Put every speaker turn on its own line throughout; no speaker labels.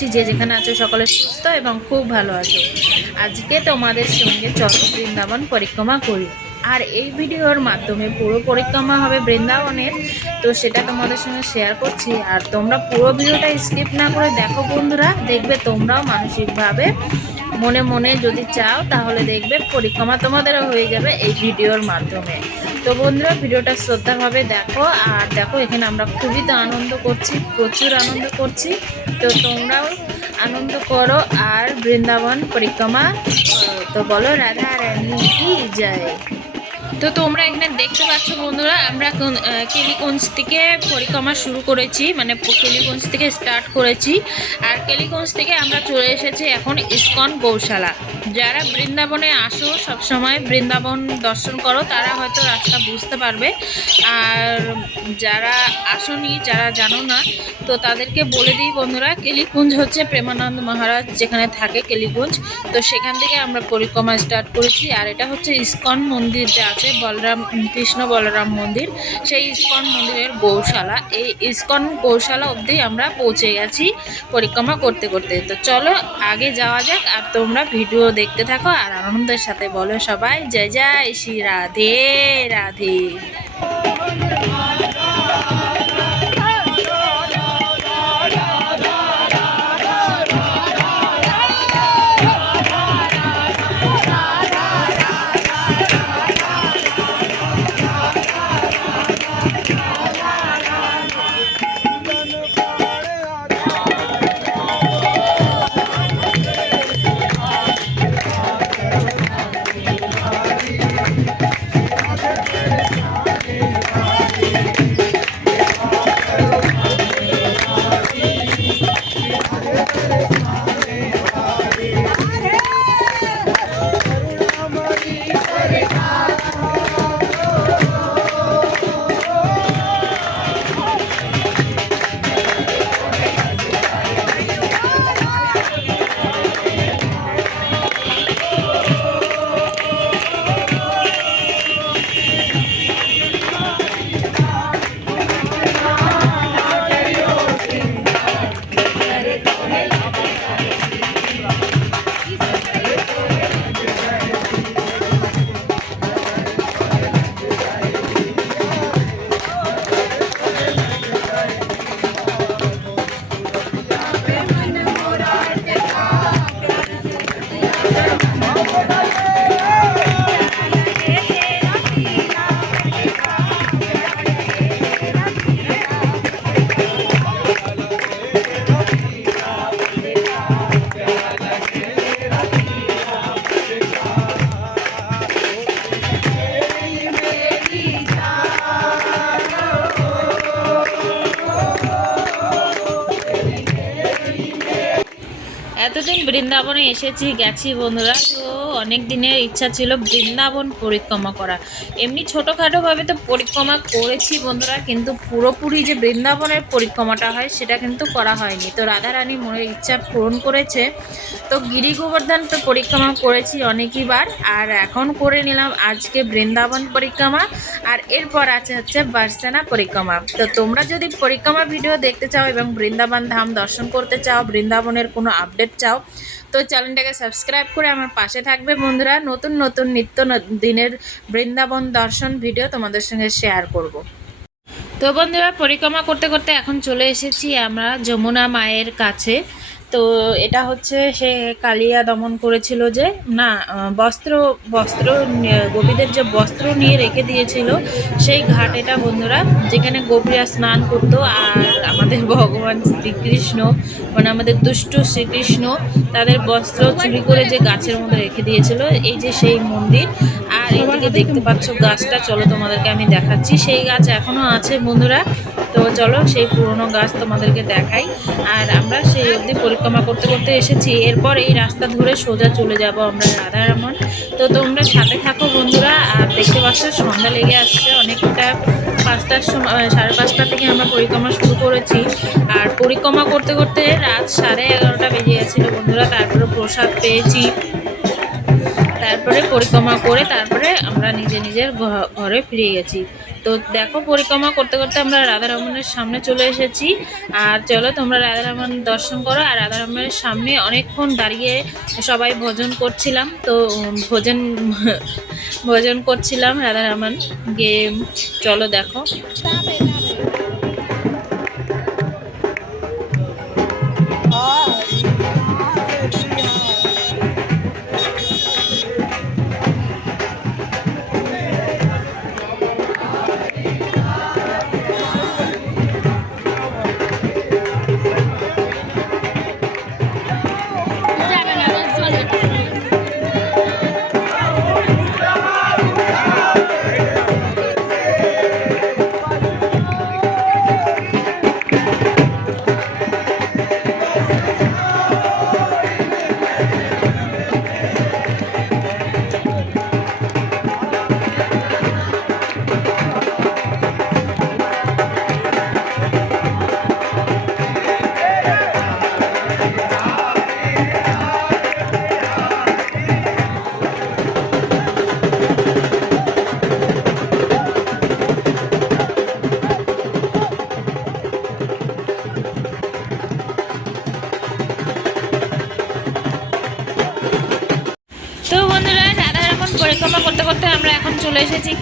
করছি, যে যেখানে আছো সকলে সুস্থ এবং খুব ভালো আছো। আজকে তোমাদের সঙ্গে চলো বৃন্দাবন পরিক্রমা করি। আর এই ভিডিওর মাধ্যমে পুরো পরিক্রমা হবে বৃন্দাবনের, তো সেটা তোমাদের সঙ্গে শেয়ার করছি। আর তোমরা পুরো ভিডিওটা স্কিপ না করে দেখো বন্ধুরা, দেখবে তোমরাও মানসিকভাবে মনে মনে যদি চাও, তাহলে দেখবে পরিক্রমা তোমাদেরও হয়ে যাবে এই ভিডিওর মাধ্যমে। তো বন্ধুরা, ভিডিওটা শ্রদ্ধাভাবে দেখো। আর দেখো, এখানে আমরা খুবই তো আনন্দ করছি, প্রচুর আনন্দ করছি। তো তোমরাও আনন্দ করো। আর বৃন্দাবন পরিক্রমা করো তো বলো, রাধা রানী কি যায় তো তোমরা এখানে দেখতে পাচ্ছ বন্ধুরা, আমরা কেলিগঞ্জ থেকে পরিক্রমা শুরু করেছি মানে কেলিগঞ্জ থেকে স্টার্ট করেছি। আর কেলিগঞ্জ থেকে আমরা চলে এসেছি এখন ইস্কন গৌশালা। যারা বৃন্দাবনে আসো, সবসময় বৃন্দাবন দর্শন করো, তারা হয়তো রাস্তা বুঝতে পারবে। আর যারা আসনি, যারা জানো না, তো তাদেরকে বলে দিই বন্ধুরা কেলিকুঞ্জ হচ্ছে প্রেমানন্দ মহারাজ যেখানে থাকে কেলিকুঞ্জ তো সেখান থেকে আমরা পরিক্রমা স্টার্ট করেছি। আর এটা হচ্ছে ইসকন মন্দির যে আছে বলরাম, কৃষ্ণ বলরাম মন্দির, সেই ইস্কন মন্দিরের গৌশালা। এই ইস্কন গৌশালা অবধি আমরা পৌঁছে গেছি পরিক্রমা করতে করতে। তো চলো, আগে যাওয়া যাক আর তোমরা ভিডিও দেখতে থাকো আর আনন্দের সাথে বলো সবাই। জয় জয়, শ্রী রাধে রাধে। বৃন্দাবনে এসেছি গেছি বন্ধুরা। অনেক দিনের ইচ্ছা ছিল বৃন্দাবন পরিক্রমা করা এমনি ছোটোখাটোভাবে তো পরিক্রমা করেছি বন্ধুরা, কিন্তু পুরোপুরি যে বৃন্দাবনের পরিক্রমাটা হয় সেটা কিন্তু করা হয়নি। তো রাধারানী মনের ইচ্ছা পূরণ করেছে। তো গিরি গোবর্ধন তো পরিক্রমা করেছি অনেকই বার, আর এখন করে নিলাম আজকে বৃন্দাবন পরিক্রমা, আর এরপর আছে হচ্ছে বার্সানা পরিক্রমা। তো তোমরা যদি পরিক্রমা ভিডিও দেখতে চাও এবং বৃন্দাবন ধাম দর্শন করতে চাও, বৃন্দাবনের কোনো আপডেট চাও তো চ্যানেলটাকে সাবস্ক্রাইব করে আমার পাশে থাকবে। বন্ধুরা, নতুন নতুন নিত্য দিনের বৃন্দাবন দর্শন ভিডিও তোমাদের সঙ্গে শেয়ার করব। তো বন্ধুরা, পরিক্রমা করতে করতে এখন চলে এসেছি আমরা যমুনা মায়ের কাছে। তো এটা হচ্ছে সে কালিয়া দমন করেছিল যে, না বস্ত্র বস্ত্র গোপীদের যে বস্ত্র নিয়ে রেখে দিয়েছিল, সেই ঘাট এটা বন্ধুরা, যেখানে গোপীরা স্নান করতো আর আমাদের ভগবান শ্রীকৃষ্ণ মানে আমাদের দুষ্ট শ্রীকৃষ্ণ, তাদের বস্ত্র চুরি করে যে গাছের মধ্যে রেখে দিয়েছিল, এই যে সেই মন্দির। আর এইদিকে দেখতে পাচ্ছ গাছটা, চলো তোমাদেরকে আমি দেখাচ্ছি। সেই গাছ এখনও আছে বন্ধুরা। তো চলো সেই পুরনো গাছ তোমাদেরকে দেখাই। আর আমরা সেই অবধি পরিক্রমা করতে করতে এসেছি। এরপর এই রাস্তা ধরে সোজা চলে যাব আমরা রাধারমন। তো তোমরা সাথে থাকো বন্ধুরা, আর দেখতে পাচ্ছ সন্ধ্যা লেগে আসছে অনেকটা পাঁচটার সময় সাড়ে পাঁচটা থেকে আমরা পরিক্রমা শুরু করেছি। আর পরিক্রমা করতে করতে রাত সাড়ে এগারোটা বেজে গেছিল বন্ধুরা, তারপরে প্রসাদ পেয়েছি। তারপরে পরিক্রমা করে তারপরে আমরা নিজে নিজের ঘরে ফিরে গেছি। তো দেখো পরিক্রমা করতে করতে আমরা রাধা রমণের সামনে চলে এসেছি। আর চলো তোমরা রাধা রমণ দর্শন করো, আর রাধা রমণের সামনে অনেকক্ষণ দাঁড়িয়ে সবাই ভোজন করছিলাম। তো ভোজন ভোজন করছিলাম রাধা রমণ গিয়ে চলো দেখো।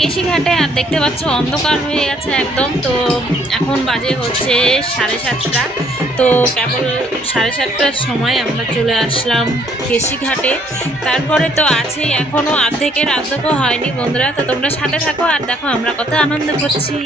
এসেছি ঘাটে আর দেখতে পাচ্ছ অন্ধকার হয়ে গেছে একদম। তো এখন বাজে হচ্ছে সাড়ে সাতটা। তো কেবল সাড়ে সাতটার সময় আমরা চলে আসলাম কেশিঘাটে তারপরে তো আছেই এখনও অর্ধেকের অর্ধেকও হয়নি বন্ধুরা। তো তোমরা সাথে থাকো আর দেখো আমরা কত আনন্দ করছি।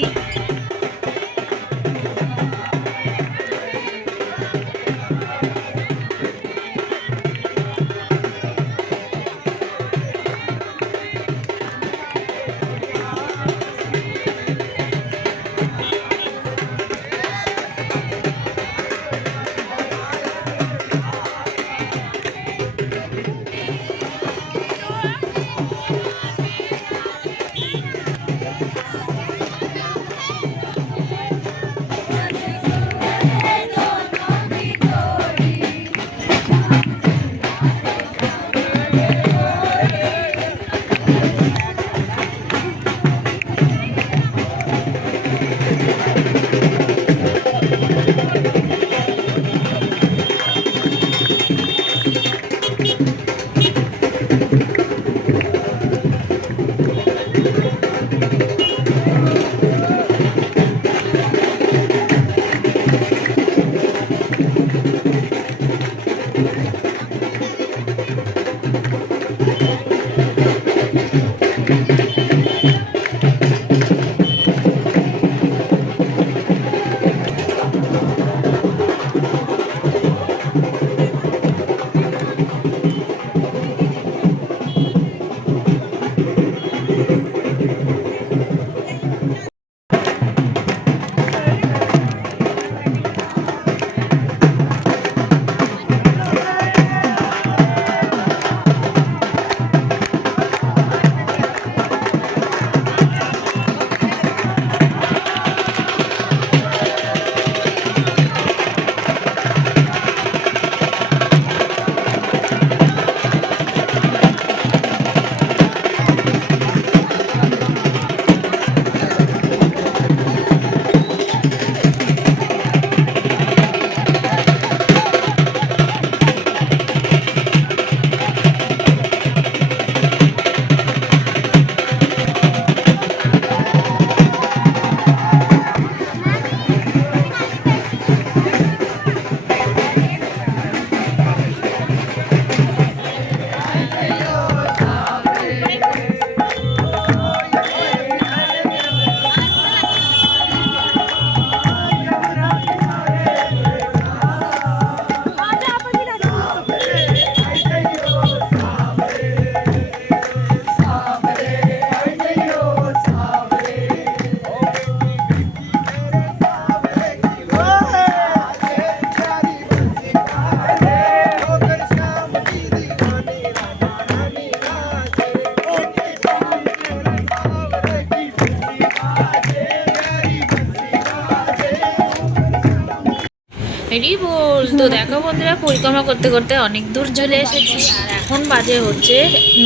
এরই বল তো দেখো বন্ধুরা পরিক্রমা করতে করতে অনেক দূর চলে এসেছি। আর এখন বাজে হচ্ছে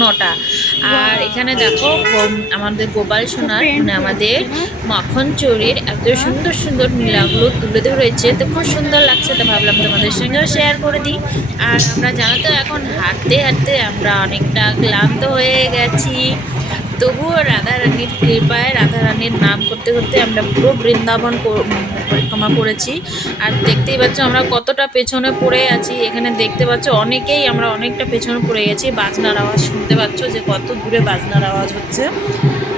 নটা। আর এখানে দেখো আমাদের গোপাল সোনার মানে আমাদের মাখন চুরির এত সুন্দর সুন্দর নীলাগুলো তুলে ধরেছে তো খুব সুন্দর লাগছে তো ভাবলাম তোমাদের সঙ্গেও শেয়ার করে দিই। আর আমরা জানো তো এখন হাঁটতে হাঁটতে আমরা অনেকটা ক্লান্ত হয়ে গেছি। তবুও রাধারানীর কৃপায় রাধারানীর নাম করতে করতে আমরা পুরো বৃন্দাবন কর- পরিক্রমা করেছি। আর দেখতেই পাচ্ছ আমরা কতটা পেছনে পড়ে আছি। এখানে দেখতে পাচ্ছ অনেকেই আমরা অনেকটা পেছনে পড়ে গেছি। বাজনার আওয়াজ শুনতে পাচ্ছ যে কত দূরে বাজনার আওয়াজ হচ্ছে।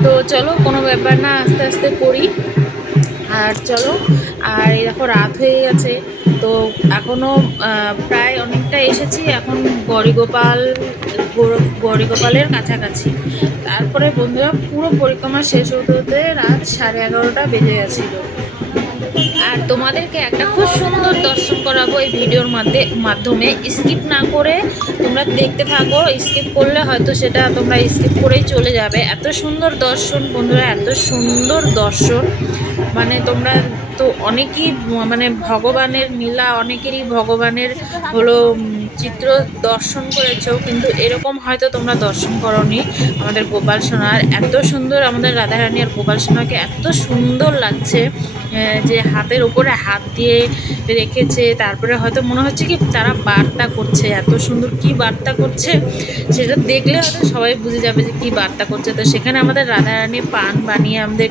তো চলো কোনো ব্যাপার না, আস্তে আস্তে করি। আর চলো, আর দেখো রাত হয়ে গেছে। তো এখনও প্রায় অনেকটা এসেছি। এখন গড়িগোপাল গৌর- গড়িগোপালের কাছাকাছি। তারপরে বন্ধুরা, পুরো পরিক্রমা শেষ হতে হতে রাত সাড়ে এগারোটা বেজে গেছিল। আর তোমাদেরকে একটা খুব সুন্দর দর্শন করাবো এই ভিডিওর মধ্যে, মাধ্যমে। স্কিপ না করে তোমরা দেখতে থাকো। স্কিপ করলে হয়তো সেটা তোমরা স্কিপ করেই চলে যাবে। এত সুন্দর দর্শন বন্ধুরা, এত সুন্দর দর্শন। মানে তোমরা তো অনেকই মানে ভগবানের নীলা অনেকেরই ভগবানের হলো চিত্র দর্শন করেছ, কিন্তু এরকম হয়তো তোমরা দর্শন করনি। আমাদের গোপাল সোনার এত সুন্দর, আমাদের রাধারানী আর গোপাল সোনাকে এত সুন্দর লাগছে যে হাতের উপরে হাত দিয়ে রেখেছে। তারপরে হয়তো মনে হচ্ছে কি তারা বার্তা করছে, এত সুন্দর কি বার্তা করছে। সেটা দেখলে হয়তো সবাই বুঝে যাবে যে কি বার্তা করছে। তো সেখানে আমাদের রাধারানী পান বানিয়ে আমাদের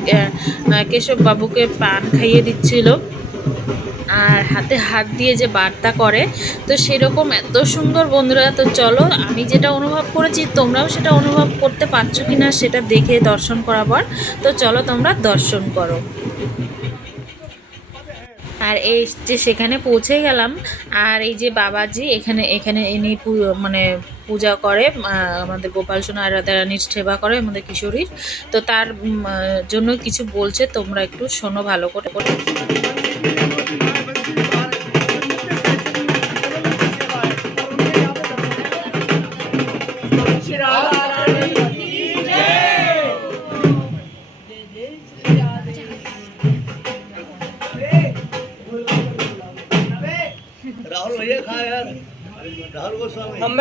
কেশব বাবুকে পান খাইয়ে দিচ্ছিল। আর হাতে হাত দিয়ে যে বার্তা করে, তো সেরকম এত সুন্দর বন্ধুরা, তো চলো আমি যেটা অনুভব করেছি, তোমরাও সেটা অনুভব করতে পারছ কি না সেটা দেখে দর্শন করাবার। তো চলো তোমরা দর্শন করো। আর এই যে সেখানে পৌঁছে গেলাম, আর এই যে বাবাজি এখানে এখানে পু- মানে পূজা করে আমাদের গোপাল সোনা আর রাধারানীর সেবা করে, আমাদের কিশোরীর। তো তার জন্য কিছু বলছে, তোমরা একটু শোনো ভালো করে করে।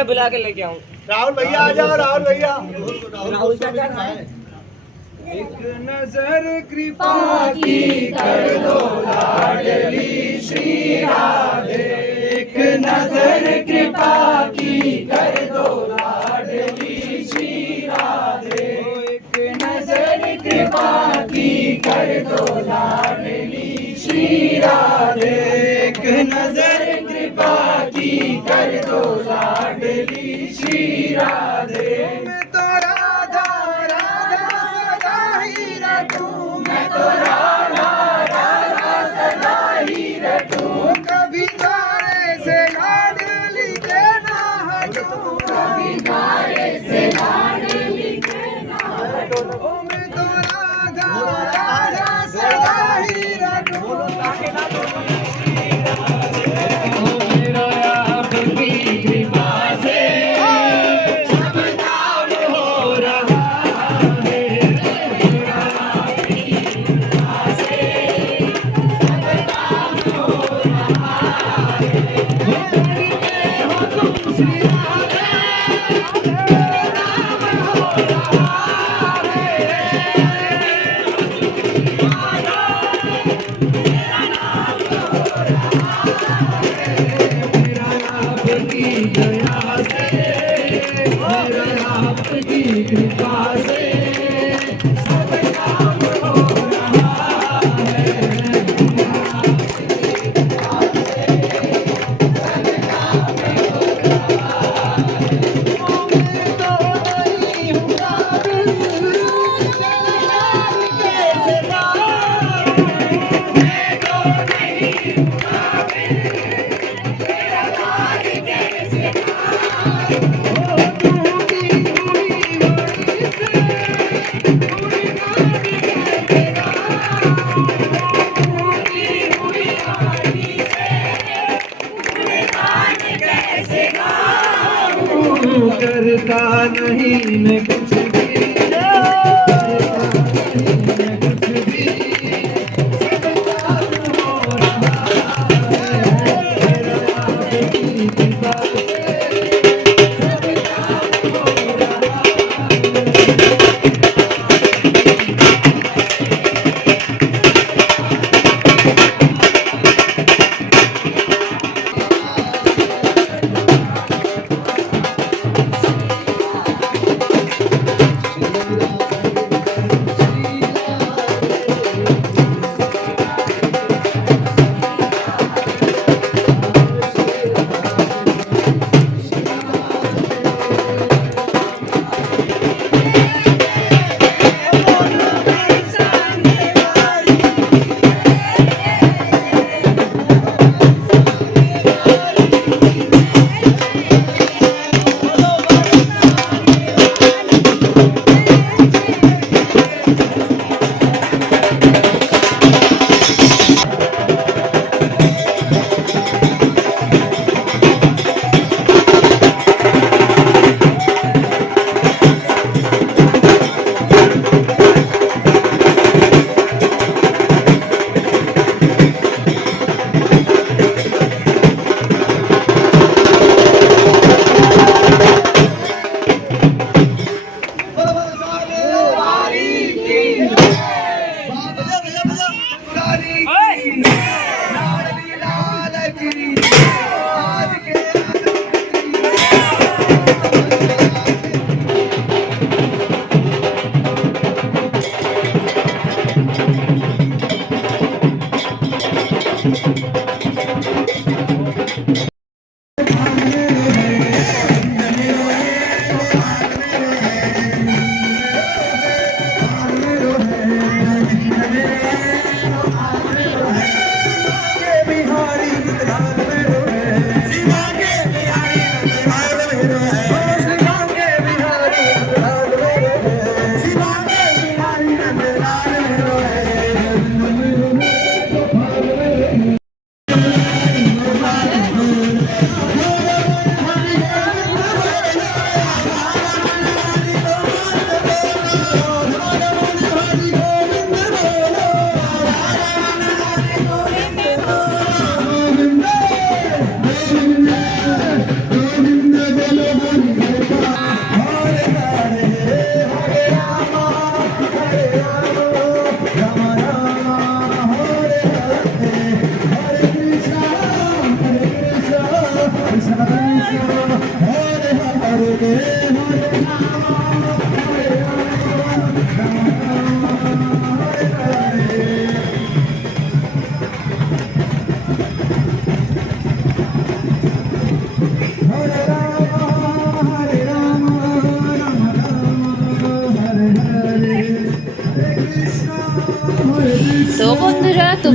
बुला के लेके आऊँ।
राहुल भैया आ जाओ राहुल भैया। राहुल। एक नज़र कृपा की कर दो लाडली श्री राधे। एक नज़र कृपा की कर दो लाडली श्री राधे। एक नज़र कृपा की कर दो लाडली श्री राधे। एक नज़र कृपा की कर दो Shri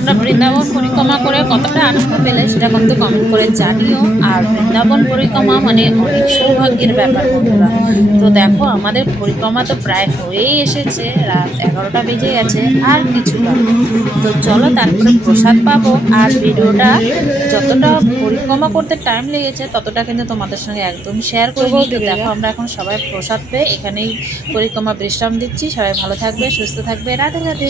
তোমরা বৃন্দাবন পরিক্রমা করে কতটা আনন্দ পেলে সেটা কিন্তু কমেন্ট করে জানিও। আর বৃন্দাবন পরিক্রমা মানে অনেক সৌভাগ্যের ব্যাপার বন্ধুরা। তো দেখো আমাদের পরিক্রমা তো প্রায় হয়েই এসেছে। রাত এগারোটা বেজে গেছে আর কিছু তো চলো তারপরে প্রসাদ পাবো। আর ভিডিওটা যতটা পরিক্রমা করতে টাইম লেগেছে ততটা কিন্তু তোমাদের সঙ্গে একদম শেয়ার করব তো দেখো আমরা এখন সবাই প্রসাদ পেয়ে এখানেই পরিক্রমা বিশ্রাম দিচ্ছি। সবাই ভালো থাকবে সুস্থ থাকবে। রাধে রাধে।